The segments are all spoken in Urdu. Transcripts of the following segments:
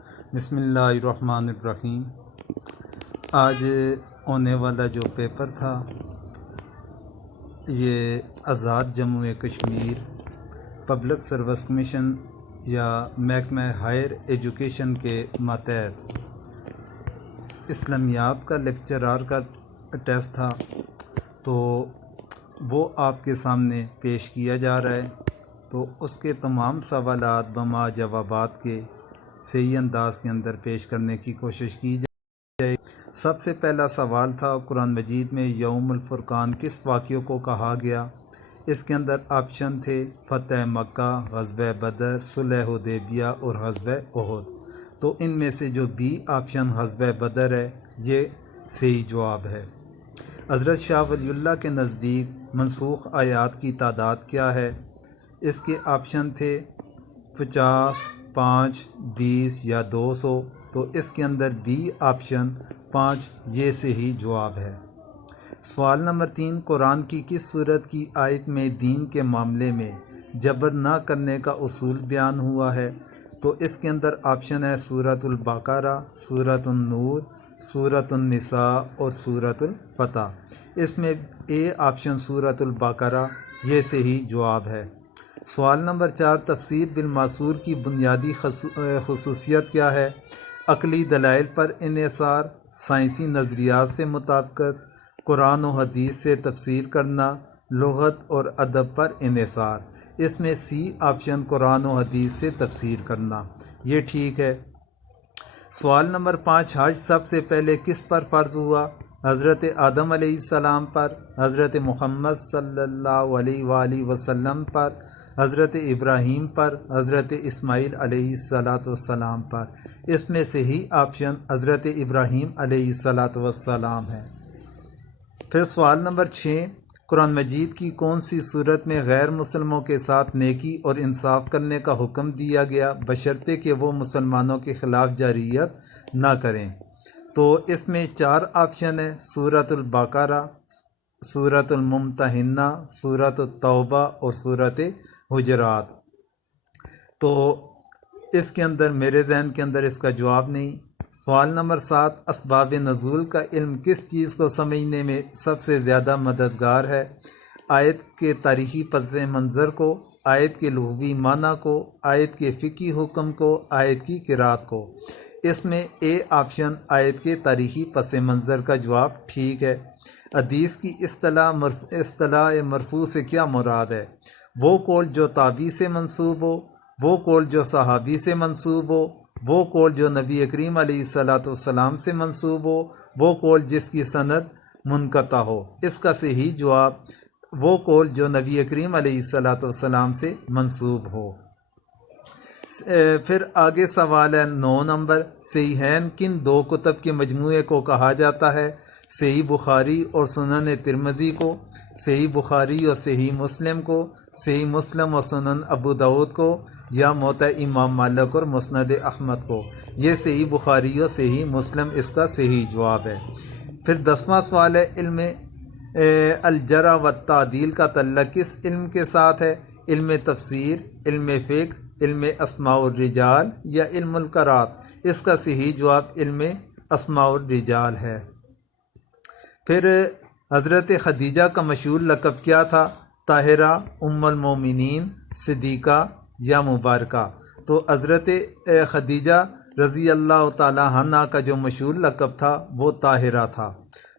بسم اللہ الرحمن الرحیم۔ آج ہونے والا جو پیپر تھا یہ Azad Jammu Kashmir public service commission یا محکمہ ہائر ایجوکیشن کے ماتحت اسلامیات کا لیکچرار کا ٹیسٹ تھا، تو وہ آپ کے سامنے پیش کیا جا رہا ہے۔ تو اس کے تمام سوالات بما جوابات کے صحیح انداز کے اندر پیش کرنے کی کوشش کی جائے۔ سب سے پہلا سوال تھا قرآن مجید میں یوم الفرقان کس واقعے کو کہا گیا؟ اس کے اندر آپشن تھے فتح مکہ، غزوہ بدر، صلح حدیبیہ اور غزوہ احد۔ تو ان میں سے جو بی آپشن غزوہ بدر ہے یہ صحیح جواب ہے۔ حضرت شاہ ولی اللہ کے نزدیک منسوخ آیات کی تعداد کیا ہے؟ اس کے آپشن تھے 50، 5، 20 یا 200۔ تو اس کے اندر بی آپشن 5 یہ صحیح جواب ہے۔ سوال نمبر 3، قرآن کی کس سورت کی آیت میں دین کے معاملے میں جبر نہ کرنے کا اصول بیان ہوا ہے؟ تو اس کے اندر آپشن ہے سورۃ البقرہ، سورۃ النور، سورۃ النساء اور سورۃ الفتح۔ اس میں اے آپشن سورۃ البقرہ یہ صحیح جواب ہے۔ سوال نمبر 4، تفسیر بالماثور کی بنیادی خصوصیت کیا ہے؟ عقلی دلائل پر انحصار، سائنسی نظریات سے مطابقت، قرآن و حدیث سے تفسیر کرنا، لغت اور ادب پر انحصار۔ اس میں سی آپشن قرآن و حدیث سے تفسیر کرنا یہ ٹھیک ہے۔ سوال نمبر 5، حج سب سے پہلے کس پر فرض ہوا؟ حضرت آدم علیہ السلام پر، حضرت محمد صلی اللہ علیہ وآلہ وسلم پر، حضرت ابراہیم پر، حضرت اسماعیل علیہ السلام پر۔ اس میں صحیح آپشن حضرت ابراہیم علیہ السلام ہے۔ پھر سوال نمبر 6، قرآن مجید کی کون سی صورت میں غیر مسلموں کے ساتھ نیکی اور انصاف کرنے کا حکم دیا گیا بشرطے کہ وہ مسلمانوں کے خلاف جارحیت نہ کریں؟ تو اس میں 4 آپشن ہیں، سورۃ البقرہ، سورۃ الممتحنہ، سورۃ التوبہ اور سورۃ حجرات۔ تو اس کے اندر میرے ذہن کے اندر اس کا جواب نہیں۔ سوال نمبر 7، اسباب نزول کا علم کس چیز کو سمجھنے میں سب سے زیادہ مددگار ہے؟ آیت کے تاریخی پس منظر کو، آیت کے لغوی معنی کو، آیت کے فقہی حکم کو، آیت کی قرات کو۔ اس میں اے آپشن آیت کے تاریخی پس منظر کا جواب ٹھیک ہے۔ حدیث کی اصطلاح مرفوع سے کیا مراد ہے؟ وہ قول جو تابعی سے منسوب ہو، وہ قول جو صحابی سے منسوب ہو، وہ قول جو نبی کریم علیہ السلام سے منسوب ہو، وہ قول جس کی سند منقطع ہو۔ اس کا صحیح جواب وہ قول جو نبی کریم علیہ السلام سے منسوب ہو۔ پھر آگے سوال ہے 9 نمبر، صحیحین کن 2 کتب کے مجموعے کو کہا جاتا ہے؟ صحیح بخاری اور سنن ترمذی کو، صحیح بخاری اور صحیح مسلم کو، صحیح مسلم اور سنن ابو داؤد کو، یا موطأ امام مالک اور مسند احمد کو؟ یہ صحیح بخاری اور صحیح مسلم اس کا صحیح جواب ہے۔ پھر 10واں سوال ہے، علم الجرح والتعدیل کا تعلق کس علم کے ساتھ ہے؟ علم تفسیر، علم فقہ، علم اسماء الرجال یا علم القرات؟ اس کا صحیح جواب علم اسماء الرجال ہے۔ پھر حضرت خدیجہ کا مشہور لقب کیا تھا؟ طاہرہ، ام المومنین، صدیقہ یا مبارکہ؟ تو حضرت خدیجہ رضی اللہ تعالی عنہ کا جو مشہور لقب تھا وہ طاہرہ تھا۔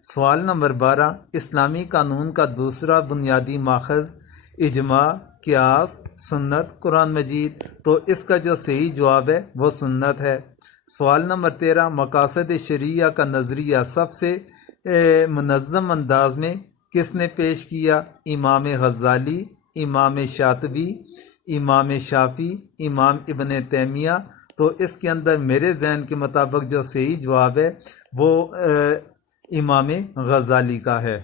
سوال نمبر 12، اسلامی قانون کا دوسرا بنیادی ماخذ اجماع، قیاس، سنت، قرآن مجید؟ تو اس کا جو صحیح جواب ہے وہ سنت ہے۔ سوال نمبر 13، مقاصد شریعہ کا نظریہ سب سے منظم انداز میں کس نے پیش کیا؟ امام غزالی، امام شاطبی، امام شافعی، امام ابن تیمیہ؟ تو اس کے اندر میرے ذہن کے مطابق جو صحیح جواب ہے وہ امام غزالی کا ہے۔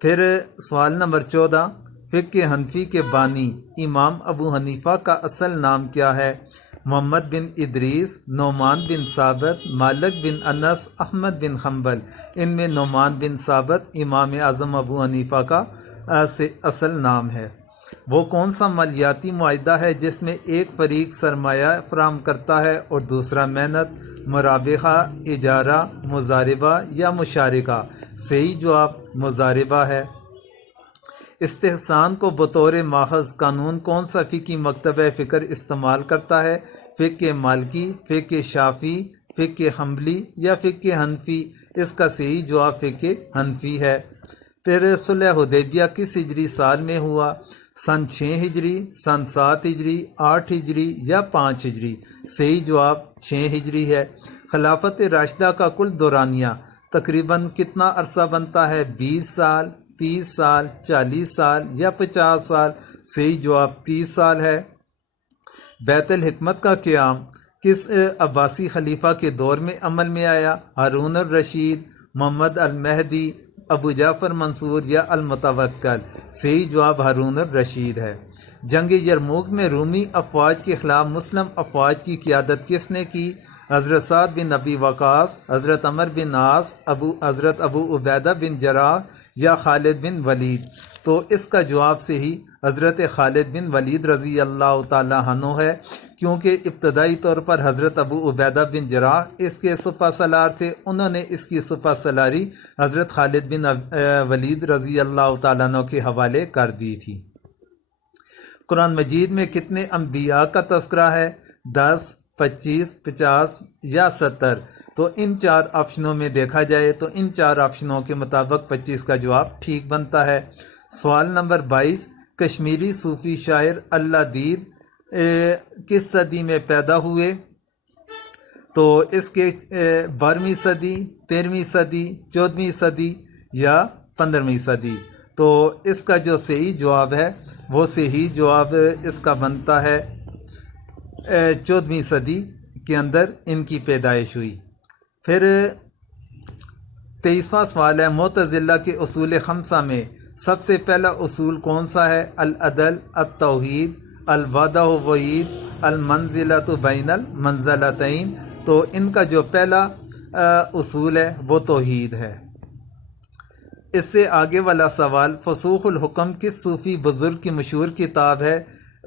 پھر سوال نمبر 14، فقہ حنفی کے بانی امام ابو حنیفہ کا اصل نام کیا ہے؟ محمد بن ادریس، نعمان بن ثابت، مالک بن انس، احمد بن حنبل؟ ان میں نعمان بن ثابت امام اعظم ابو حنیفہ کا اصل نام ہے۔ وہ کون سا مالیاتی معاہدہ ہے جس میں ایک فریق سرمایہ فراہم کرتا ہے اور دوسرا محنت؟ مرابحہ، اجارہ، مضاربہ یا مشارکہ؟ صحیح جواب مضاربہ ہے۔ استحسان کو بطور ماخذ قانون کون سا فقہی مکتبہ فکر استعمال کرتا ہے؟ فقہ مالکی، فقہ شافعی، فقہ حنبلی یا فقہ حنفی؟ اس کا صحیح جواب فقہ حنفی ہے۔ پھر صلح حدیبیہ کس ہجری سال میں ہوا؟ سن 6 ہجری، سن 7 ہجری، 8 ہجری یا 5 ہجری؟ صحیح جواب 6 ہجری ہے۔ خلافت راشدہ کا کل دورانیہ تقریباً کتنا عرصہ بنتا ہے؟ 20 سال، 30 سال، 40 سال یا 50 سال؟ صحیح جواب 30 سال ہے۔ بیت الحکمت کا قیام کس عباسی خلیفہ کے دور میں عمل میں آیا؟ ہارون الرشید، محمد المہدی، ابو جعفر منصور یا المتوکل؟ صحیح جواب ہارون الرشید ہے۔ جنگ یرموک میں رومی افواج کے خلاف مسلم افواج کی قیادت کس نے کی؟ حضرت سعد بن ابی وقاص، حضرت عمر بن عاص، حضرت ابو عبیدہ بن جراح یا خالد بن ولید؟ تو اس کا جواب صحیح حضرت خالد بن ولید رضی اللہ تعالیٰ عنہ ہے، کیونکہ ابتدائی طور پر حضرت ابو عبیدہ بن جراح اس کے سپہ سالار تھے، انہوں نے اس کی سپہ سالاری حضرت خالد بن ولید رضی اللہ تعالیٰ عنہ کے حوالے کر دی تھی۔ قرآن مجید میں کتنے انبیاء کا تذکرہ ہے؟ 10، 25، 50 یا 70؟ تو ان 4 آپشنوں میں دیکھا جائے تو ان 4 آپشنوں کے مطابق 25 کا جواب ٹھیک بنتا ہے۔ سوال نمبر 22، کشمیری صوفی شاعر اللہ دید کس صدی میں پیدا ہوئے؟ تو اس کے 12ویں صدی، 13ویں صدی، 14ویں صدی یا 15ویں صدی؟ تو اس کا جو صحیح جواب ہے وہ صحیح جواب اس کا بنتا ہے 14ویں صدی کے اندر ان کی پیدائش ہوئی۔ پھر 23واں سوال ہے، معتزلہ کے اصول خمسہ میں سب سے پہلا اصول کون سا ہے؟ العدل، التوحید، الوعدہ و وعید، المنزلۃ بین المنزلتین؟ تو ان کا جو پہلا اصول ہے وہ توحید ہے۔ اس سے آگے والا سوال، فسوق الحکم کس صوفی بزرگ کی مشہور کتاب ہے؟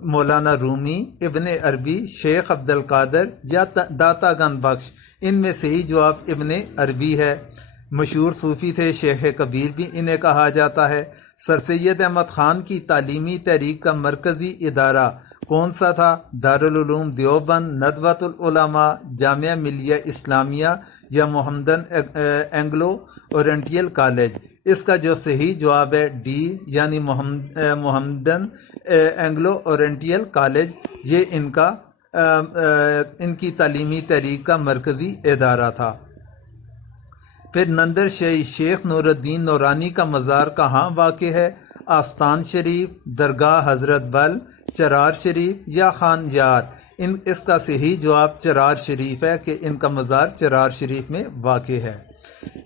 مولانا رومی، ابن عربی، شیخ عبد القادر یا داتا گن بخش؟ ان میں صحیح جواب ابن عربی ہے۔ مشہور صوفی تھے، شیخ کبیر بھی انہیں کہا جاتا ہے۔ سر سید احمد خان کی تعلیمی تحریک کا مرکزی ادارہ کون سا تھا؟ دارالعلوم دیوبند، ندوۃ العلماء، جامعہ ملیہ اسلامیہ یا محمدن اینگلو اورینٹیل کالج؟ اس کا جو صحیح جواب ہے ڈی، یعنی محمدن اینگلو اورینٹیل کالج، یہ ان کی تعلیمی تحریک کا مرکزی ادارہ تھا۔ پھر نندر شاہی شیخ نور الدین نورانی کا مزار کہاں واقع ہے؟ آستان شریف، درگاہ حضرت بل، چرار شریف یا خان یار؟ اس کا صحیح جواب چرار شریف ہے کہ ان کا مزار چرار شریف میں واقع ہے۔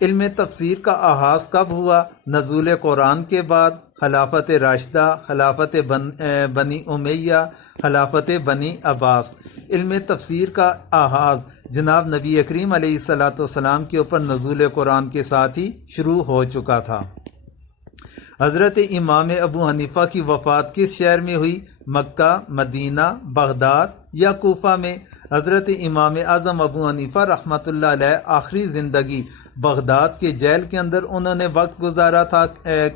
علم تفسیر کا آغاز کب ہوا؟ نزول قرآن کے بعد، خلافت راشدہ، خلافت بنی امیہ، خلافت بنی عباس؟ علم تفسیر کا آغاز جناب نبی کریم علیہ السلام کے اوپر نزول قرآن کے ساتھ ہی شروع ہو چکا تھا۔ حضرت امام ابو حنیفہ کی وفات کس شہر میں ہوئی؟ مکہ، مدینہ، بغداد یا کوفہ میں؟ حضرت امام اعظم ابو حنیفہ رحمۃ اللہ علیہ آخری زندگی بغداد کے جیل کے اندر انہوں نے وقت گزارا تھا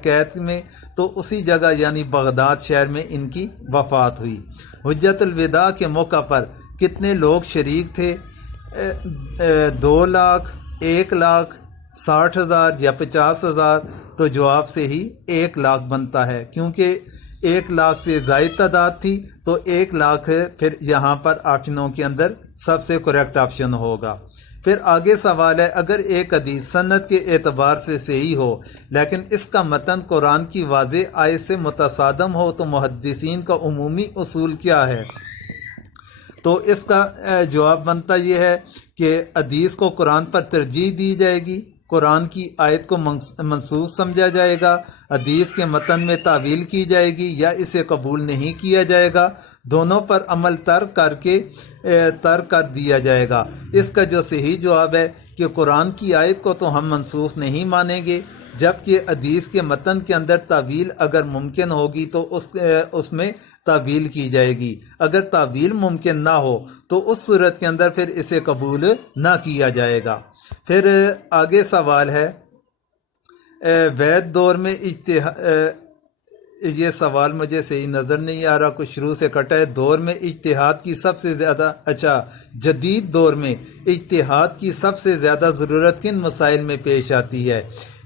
قید میں، تو اسی جگہ یعنی بغداد شہر میں ان کی وفات ہوئی۔ حجت الوداع کے موقع پر کتنے لوگ شریک تھے؟ 2 لاکھ، 1 لاکھ، 60,000 یا 50,000؟ تو جواب سے ہی 1 لاکھ بنتا ہے، کیونکہ 1 لاکھ سے زائد تعداد تھی تو 1 لاکھ پھر یہاں پر آپشنوں کے اندر سب سے کریکٹ آپشن ہوگا۔ پھر آگے سوال ہے، اگر ایک حدیث سند کے اعتبار سے صحیح ہو لیکن اس کا متن قرآن کی واضح آیت سے متصادم ہو تو محدثین کا عمومی اصول کیا ہے؟ تو اس کا جواب بنتا یہ ہے کہ حدیث کو قرآن پر ترجیح دی جائے گی، قرآن کی آیت کو منسوخ سمجھا جائے گا، حدیث کے متن میں تعویل کی جائے گی یا اسے قبول نہیں کیا جائے گا، دونوں پر عمل ترک کر دیا جائے گا۔ اس کا جو صحیح جواب ہے کہ قرآن کی آیت کو تو ہم منسوخ نہیں مانیں گے، جبکہ حدیث کے متن کے اندر تعویل اگر ممکن ہوگی تو اس میں تعویل کی جائے گی، اگر تعویل ممکن نہ ہو تو اس صورت کے اندر پھر اسے قبول نہ کیا جائے گا۔ پھر آگے سوال ہے وید دور میں یہ سوال مجھے صحیح نظر نہیں آ رہا، کچھ شروع سے کٹا ہے۔ دور میں اجتہاد کی سب سے زیادہ جدید دور میں اجتہاد کی سب سے زیادہ ضرورت کن مسائل میں پیش آتی ہے؟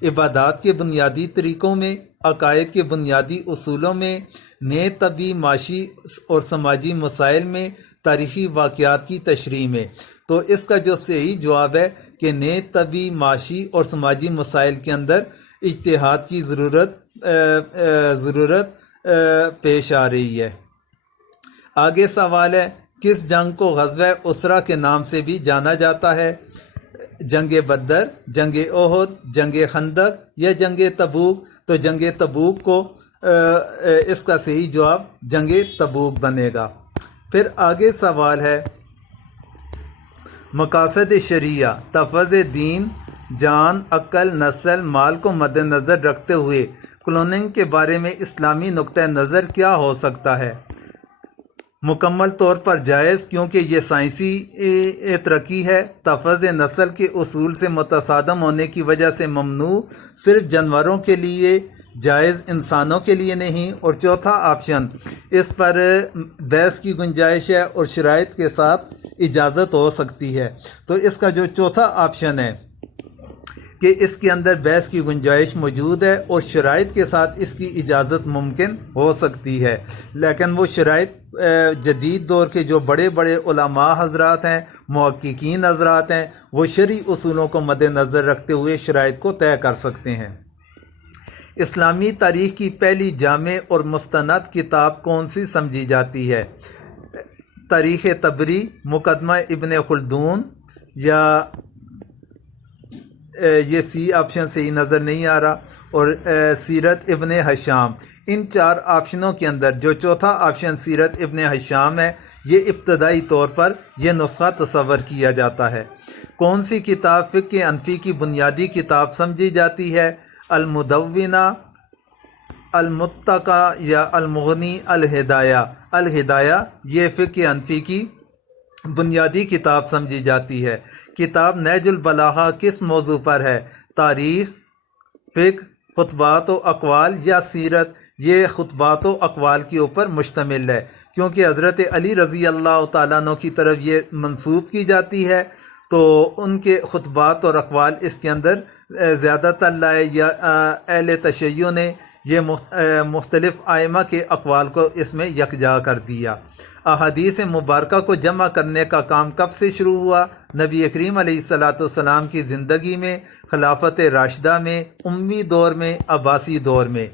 عبادات کے بنیادی طریقوں میں، عقائد کے بنیادی اصولوں میں، نئے طبی، معاشی اور سماجی مسائل میں، تاریخی واقعات کی تشریح میں۔ تو اس کا جو صحیح جواب ہے کہ نئے طبی، معاشی اور سماجی مسائل کے اندر اجتہاد کی ضرورت پیش آ رہی ہے۔ آگے سوال ہے کس جنگ کو غزوہ اسرا کے نام سے بھی جانا جاتا ہے؟ جنگ بدر، جنگ احد، جنگ خندق یا جنگ تبوک؟ تو جنگ تبوک کو اس کا صحیح جواب جنگ تبوک بنے گا۔ پھر آگے سوال ہے مقاصد شریعہ تحفظ دین، جان، عقل، نسل، مال کو مد نظر رکھتے ہوئے کلوننگ کے بارے میں اسلامی نقطہ نظر کیا ہو سکتا ہے؟ مکمل طور پر جائز کیونکہ یہ سائنسی ترقی ہے، تحفظ نسل کے اصول سے متصادم ہونے کی وجہ سے ممنوع، صرف جانوروں کے لیے جائز، انسانوں کے لیے نہیں، اور چوتھا آپشن اس پر بحث کی گنجائش ہے اور شرائط کے ساتھ اجازت ہو سکتی ہے۔ تو اس کا جو چوتھا آپشن ہے کہ اس کے اندر بحث کی گنجائش موجود ہے اور شرائط کے ساتھ اس کی اجازت ممکن ہو سکتی ہے، لیکن وہ شرائط جدید دور کے جو بڑے بڑے علماء حضرات ہیں، محققین حضرات ہیں، وہ شرعی اصولوں کو مد نظر رکھتے ہوئے شرائط کو طے کر سکتے ہیں۔ اسلامی تاریخ کی پہلی جامع اور مستند کتاب کون سی سمجھی جاتی ہے؟ تاریخ طبری، مقدمہ ابن خلدون، یا یہ سی آپشن صحیح نظر نہیں آ رہا، اور سیرت ابن ہشام۔ ان چار آپشنوں کے اندر جو چوتھا آپشن سیرت ابن ہشام ہے، یہ ابتدائی طور پر یہ نسخہ تصور کیا جاتا ہے۔ کون سی کتاب فقہ حنفی کی بنیادی کتاب سمجھی جاتی ہے؟ المدونہ، المتقی یا المغنی؟ الہدایہ، الہدایہ یہ فقہ حنفی کی بنیادی کتاب سمجھی جاتی ہے۔ کتاب نہج البلاغہ کس موضوع پر ہے؟ تاریخ، فقہ، خطبات و اقوال یا سیرت؟ یہ خطبات و اقوال کے اوپر مشتمل ہے، کیونکہ حضرت علی رضی اللہ تعالیٰ عنہ کی طرف یہ منسوب کی جاتی ہے، تو ان کے خطبات اور اقوال اس کے اندر زیادہ تر لائے، یا اہل تشیع نے یہ مختلف ائمہ کے اقوال کو اس میں یکجا کر دیا۔ احادیث مبارکہ کو جمع کرنے کا کام کب سے شروع ہوا؟ نبی کریم علیہ السلام کی زندگی میں، خلافت راشدہ میں، امی دور میں، عباسی دور میں۔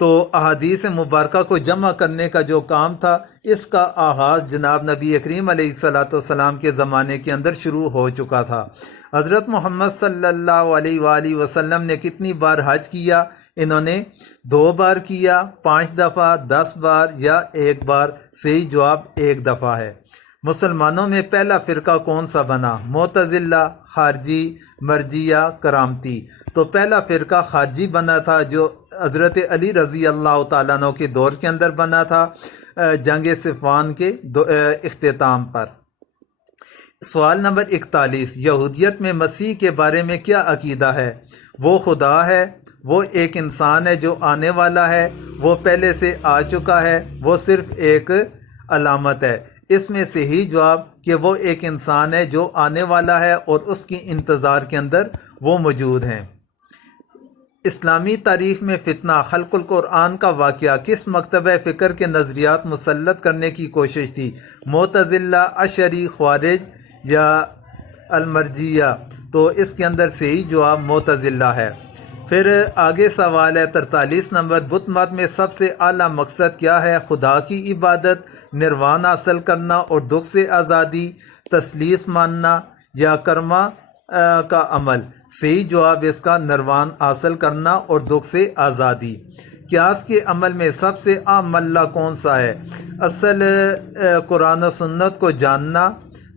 تو احادیث مبارکہ کو جمع کرنے کا جو کام تھا، اس کا آغاز جناب نبی کریم علیہ السلام کے زمانے کے اندر شروع ہو چکا تھا۔ حضرت محمد صلی اللہ علیہ وآلہ وسلم نے کتنی بار حج کیا؟ انہوں نے 2 بار کیا، 5 دفعہ، 10 بار یا 1 بار؟ صحیح جواب 1 دفعہ ہے۔ مسلمانوں میں پہلا فرقہ کون سا بنا؟ معتزلہ، خارجی، مرجیہ، کرامتی؟ تو پہلا فرقہ خارجی بنا تھا، جو حضرت علی رضی اللہ تعالیٰ عنہ کے دور کے اندر بنا تھا، جنگ صفوان کے اختتام پر۔ سوال نمبر 41، یہودیت میں مسیح کے بارے میں کیا عقیدہ ہے؟ وہ خدا ہے، وہ ایک انسان ہے جو آنے والا ہے، وہ پہلے سے آ چکا ہے، وہ صرف ایک علامت ہے؟ اس میں صحیح جواب کہ وہ ایک انسان ہے جو آنے والا ہے اور اس کی انتظار کے اندر وہ موجود ہیں۔ اسلامی تاریخ میں فتنہ خلق القرآن کا واقعہ کس مکتبہ فکر کے نظریات مسلط کرنے کی کوشش تھی؟ معتزلہ، اشعری، خوارج یا المرجیہ؟ تو اس کے اندر صحیح جواب معتزلہ ہے۔ پھر آگے سوال ہے 43 نمبر، بت مت میں سب سے اعلیٰ مقصد کیا ہے؟ خدا کی عبادت، نروان حاصل کرنا اور دکھ سے آزادی، تثلیث ماننا یا کرما کا عمل؟ صحیح جواب اس کا نروان حاصل کرنا اور دکھ سے آزادی۔ قیاس کے عمل میں سب سے عام ملہ کون سا ہے؟ اصل قرآن و سنت کو جاننا،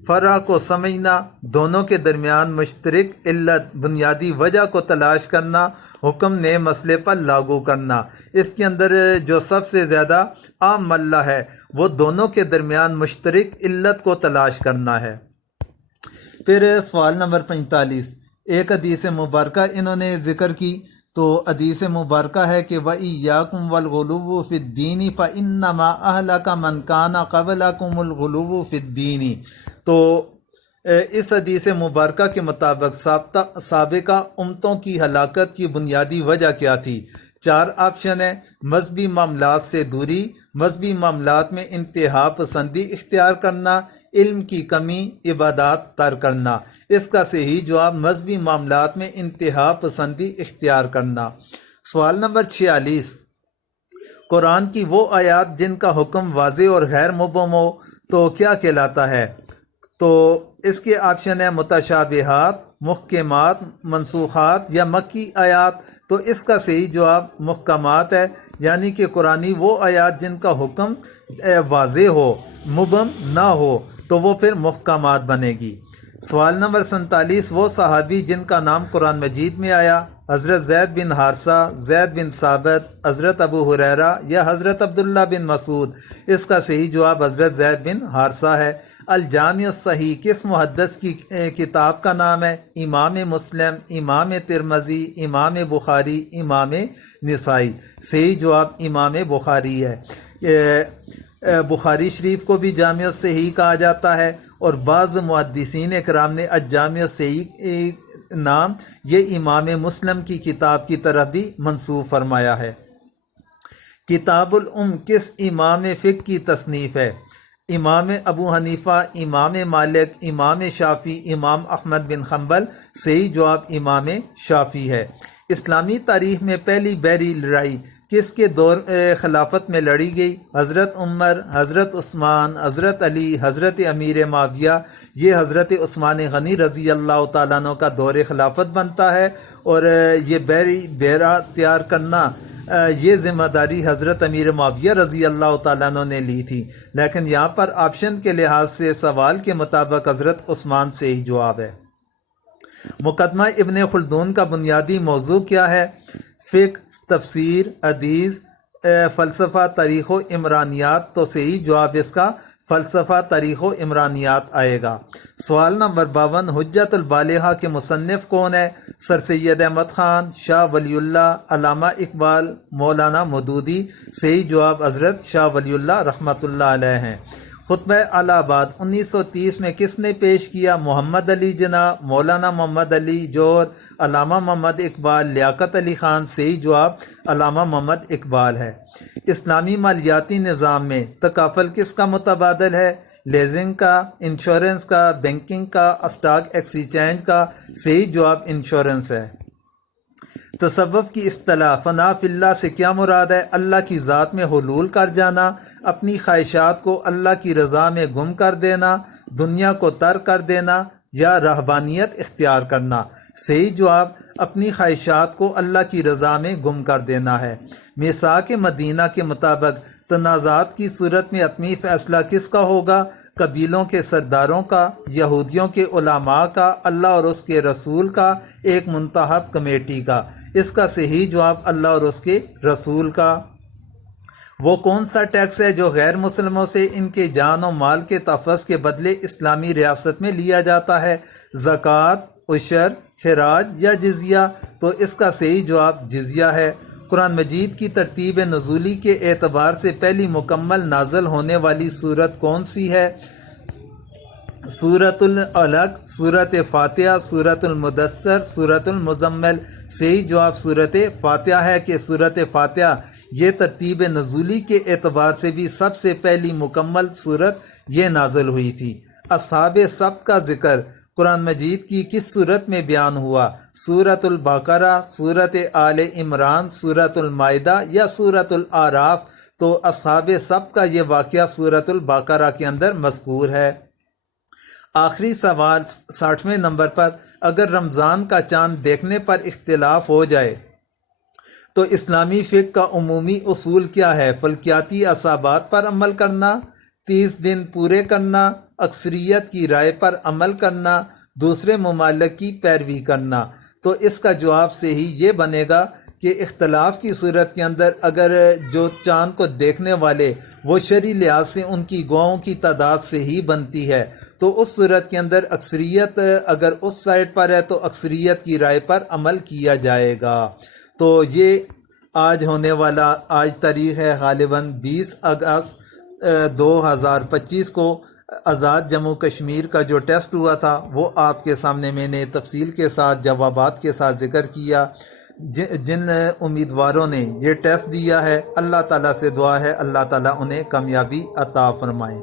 فرع کو سمجھنا، دونوں کے درمیان مشترک علت بنیادی وجہ کو تلاش کرنا، حکم نئے مسئلے پر لاگو کرنا۔ اس کے اندر جو سب سے زیادہ عام ملہ ہے وہ دونوں کے درمیان مشترک علت کو تلاش کرنا ہے۔ پھر سوال نمبر 45، ایک حدیث مبارکہ انہوں نے ذکر کی، تو حدیث مبارکہ ہے کہ وَإِيَّاكُمْ وَالْغُلُوَّ فِي الدِّينِ فَإِنَّمَا أَهْلَكَ مَنْ كَانَ قَبْلَكُمُ الْغُلُوُّ فِي الدِّينِ۔ تو اس حدیث مبارکہ کے مطابق سابقہ امتوں کی ہلاکت کی بنیادی وجہ کیا تھی؟ 4 آپشن ہیں: مذہبی معاملات سے دوری، مذہبی معاملات میں انتہا پسندی اختیار کرنا، علم کی کمی، عبادات ترک کرنا۔ اس کا صحیح جواب مذہبی معاملات میں انتہا پسندی اختیار کرنا۔ سوال نمبر 46، قرآن کی وہ آیات جن کا حکم واضح اور غیر مبہم ہو تو کیا کہلاتا ہے؟ تو اس کے آپشن ہیں متشابہات، محکمات، منسوخات یا مکی آیات۔ تو اس کا صحیح جواب محکمات ہے، یعنی کہ قرآنی وہ آیات جن کا حکم واضح ہو، مبہم نہ ہو، تو وہ پھر محکمات بنے گی۔ سوال نمبر 47، وہ صحابی جن کا نام قرآن مجید میں آیا، حضرت زید بن حارثہ، زید بن ثابت، حضرت ابو ہریرہ یا حضرت عبداللہ بن مسعود؟ اس کا صحیح جواب حضرت زید بن حارثہ ہے۔ الجامع الصحیح کس محدث کی کتاب کا نام ہے؟ امام مسلم، امام ترمذی، امام بخاری، امام نسائی۔ صحیح جواب امام بخاری ہے۔ بخاری شریف کو بھی جامع الصحیح کہا جاتا ہے، اور بعض محدثین اکرام نے الجامع الصحیح نام یہ امام مسلم کی کتاب کی طرف بھی منسوب فرمایا ہے۔ کتاب الام کس امام فقہ کی تصنیف ہے؟ امام ابو حنیفہ، امام مالک، امام شافعی، امام احمد بن حنبل۔ صحیح جواب امام شافعی ہے۔ اسلامی تاریخ میں پہلی بحری لڑائی کس کے دور خلافت میں لڑی گئی؟ حضرت عمر، حضرت عثمان، حضرت علی، حضرت امیر معاویہ۔ یہ حضرت عثمان غنی رضی اللہ تعالیٰ عنہ کا دور خلافت بنتا ہے، اور یہ بیرا تیار کرنا یہ ذمہ داری حضرت امیر معاویہ رضی اللہ تعالیٰ عنہ نے لی تھی، لیکن یہاں پر آپشن کے لحاظ سے سوال کے مطابق حضرت عثمان سے ہی جواب ہے۔ مقدمہ ابن خلدون کا بنیادی موضوع کیا ہے؟ فقہ، تفسیر، حدیث، فلسفہ، تاریخ و عمرانیات۔ تو صحیح جواب اس کا فلسفہ، تاریخ و عمرانیات آئے گا۔ سوال نمبر 52، حجت البالغہ کے مصنف کون ہے؟ سر سید احمد خان، شاہ ولی اللہ، علامہ اقبال، مولانا مودودی۔ صحیح جواب حضرت شاہ ولی اللہ رحمۃ اللہ علیہ ہیں۔ خطبہ الہ آباد 1930 میں کس نے پیش کیا؟ محمد علی جناح، مولانا محمد علی جوہر، علامہ محمد اقبال، لیاقت علی خان۔ صحیح جواب علامہ محمد اقبال ہے۔ اسلامی مالیاتی نظام میں تکافل کس کا متبادل ہے؟ لیزنگ کا، انشورنس کا، بینکنگ کا، اسٹاک ایکسچینج کا۔ صحیح جواب انشورنس ہے۔ تصوف کی اصطلاح فنا فی اللہ سے کیا مراد ہے؟ اللہ کی ذات میں حلول کر جانا، اپنی خواہشات کو اللہ کی رضا میں گم کر دینا، دنیا کو ترک کر دینا، یا رہبانیت اختیار کرنا۔ صحیح جواب اپنی خواہشات کو اللہ کی رضا میں گم کر دینا ہے۔ میثاق مدینہ کے مطابق تنازعات کی صورت میں حتمی فیصلہ کس کا ہوگا؟ قبیلوں کے سرداروں کا، یہودیوں کے علماء کا، اللہ اور اس کے رسول کا، ایک منتخب کمیٹی کا۔ اس کا صحیح جواب اللہ اور اس کے رسول کا۔ وہ کون سا ٹیکس ہے جو غیر مسلموں سے ان کے جان و مال کے تحفظ کے بدلے اسلامی ریاست میں لیا جاتا ہے؟ زکوٰۃ، عشر، خراج یا جزیہ؟ تو اس کا صحیح جواب جزیہ ہے۔ قرآن مجید کی ترتیب نزولی کے اعتبار سے پہلی مکمل نازل ہونے والی سورت کون سی ہے؟ سورۃ العلق، سورۃ فاتحہ، سورۃ المدثر، سورۃ المزمل۔ صحیح جواب سورۃ فاتحہ ہے کہ سورۃ فاتحہ یہ ترتیب نزولی کے اعتبار سے بھی سب سے پہلی مکمل سورت یہ نازل ہوئی تھی۔ اصحاب سبت کا ذکر قرآن مجید کی کس صورت میں بیان ہوا؟ سورۃ البقرہ، سورۃ آل عمران، سورۃ المائدہ یا سورۃ الاعراف؟ تو اصحاب سبت کا یہ واقعہ سورۃ البقرہ کے اندر مذکور ہے۔ آخری سوال 60ویں نمبر پر، اگر رمضان کا چاند دیکھنے پر اختلاف ہو جائے تو اسلامی فقہ کا عمومی اصول کیا ہے؟ فلکیاتی اصابات پر عمل کرنا، 30 دن پورے کرنا، اکثریت کی رائے پر عمل کرنا، دوسرے ممالک کی پیروی کرنا۔ تو اس کا جواب سے ہی یہ بنے گا کہ اختلاف کی صورت کے اندر اگر جو چاند کو دیکھنے والے وہ شرعی لحاظ سے ان کی گواہوں کی تعداد سے ہی بنتی ہے، تو اس صورت کے اندر اکثریت اگر اس سائڈ پر ہے تو اکثریت کی رائے پر عمل کیا جائے گا۔ تو یہ آج ہونے والا، آج تاریخ ہے غالباً 20 اگست 2025 کو آزاد جموں کشمیر کا جو ٹیسٹ ہوا تھا وہ آپ کے سامنے میں نے تفصیل کے ساتھ جوابات کے ساتھ ذکر کیا۔ جن امیدواروں نے یہ ٹیسٹ دیا ہے، اللہ تعالیٰ سے دعا ہے اللہ تعالیٰ انہیں کامیابی عطا فرمائے۔